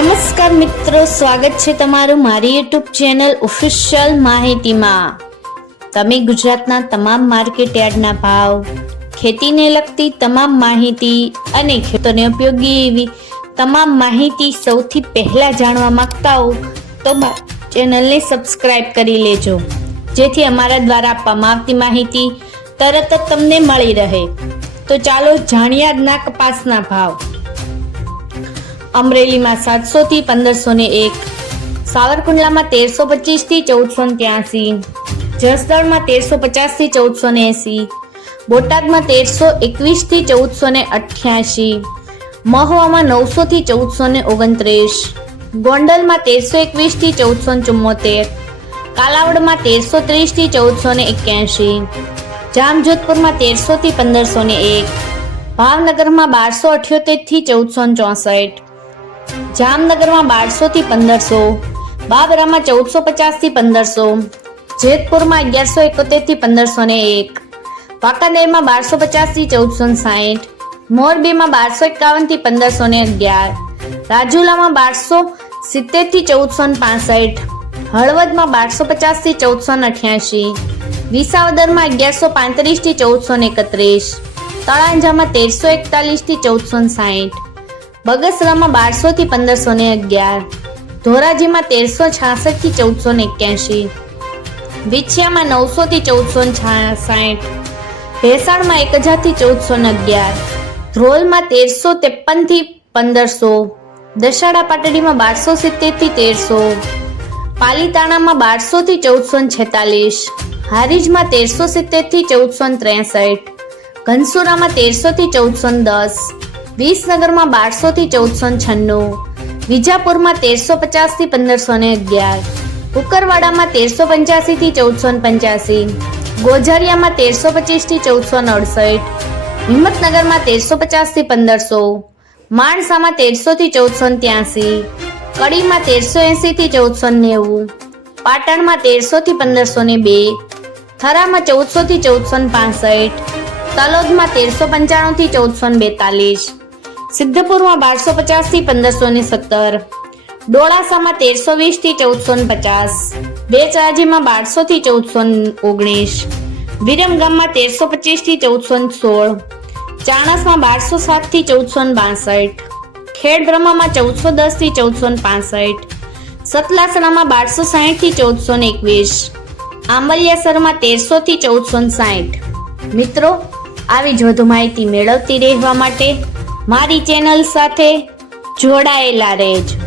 નમસ્કાર મિત્રો, સ્વાગત છે તમારું મારી યુટ્યુબ ચેનલ ઓફિશિયલ માહિતીમાં। તમે ગુજરાતના તમામ માર્કેટ યાર્ડના ભાવ, ખેતીને લગતી તમામ માહિતી અને ખેડૂતોને ઉપયોગી એવી તમામ માહિતી સૌથી પહેલા જાણવા માંગતા હો તો ચેનલને સબસ્ક્રાઇબ કરી લેજો, જેથી અમારા દ્વારા આપવામાં આવતી માહિતી તરત જ તમને મળી રહે। તો ચાલો જાણીએ આજના કપાસના ભાવ। અમરેલીમાં 700 થી 1501, સાવરકુંડલામાં 1325 થી 1483, જસદણમાં 1350 થી 1480, બોટાદમાં 1321 થી 1488, મહુવામાં 900 થી 1429, ગોંડલમાં 1321 થી 1474, કાલાવડમાં 1330 થી 1481, જામજોધપુરમાં 1300 થી 1501, ભાવનગરમાં 1278 થી 1464, જામનગરમાં 1200 થી 1500, બાબરામાં 1450 થી 1500, જેતપુરમાં 1171 થી 1501, વાંકાનેરમાં 1250 થી 1460, મોરબીમાં 1251 થી 1511, રાજુલામાં 1270 થી 1465, હળવદમાં 1250 થી 1488, વિસાવદરમાં 1135 થી 1431, તળાંજામાં 1341 થી 1460, બગસરામાં 1200 થી 1511, ધોરાજીમાં 1366 થી 1481, વિછિયામાં 900 થી 1466, ભેસાણમાં 1000 થી 1411, ધ્રોલમાં 1353 થી 1500, દશાડા પાટડીમાં 1270 થી 1300, પાલીતાણામાં 1200 થી 1446, હારીજમાં 1370 થી 1463, ઘનસુરામાં 1300 થી 1410, વિસનગરમાં 1200 થી 1496, વિજાપુરમાં 1350 થી 1511, કુકરવાડામાં 1385 થી 1485, ગોઝારિયામાં 1325 થી 1468, હિંમતનગરમાં 1350 થી 1500, માણસામાં 1300 થી 1483, કડીમાં 1380 થી 1490, પાટણમાં 1300 થી 1502, થરામાં 1400 થી 1465, તલોદમાં 1395 થી 1442, સિદ્ધપુરમાં 1250 થી 1517, ડોળાસામાં 1320 થી 1450, બેચરાજીમાં 1200 થી 1419, વિરમગામમાં 1325 થી 1416, ચાણસમાં 1207 થી 1462, ખેડબ્રહ્મામાં 1410 થી 1465, સતલાસણામાં 1260 થી 1421, આંબલિયાસરમાં 1300 થી 1460। મિત્રો, આવી જ વધુ માહિતી મેળવતી રહેવા માટે મારી ચેનલ સાથે જોડાયેલા રહેજો।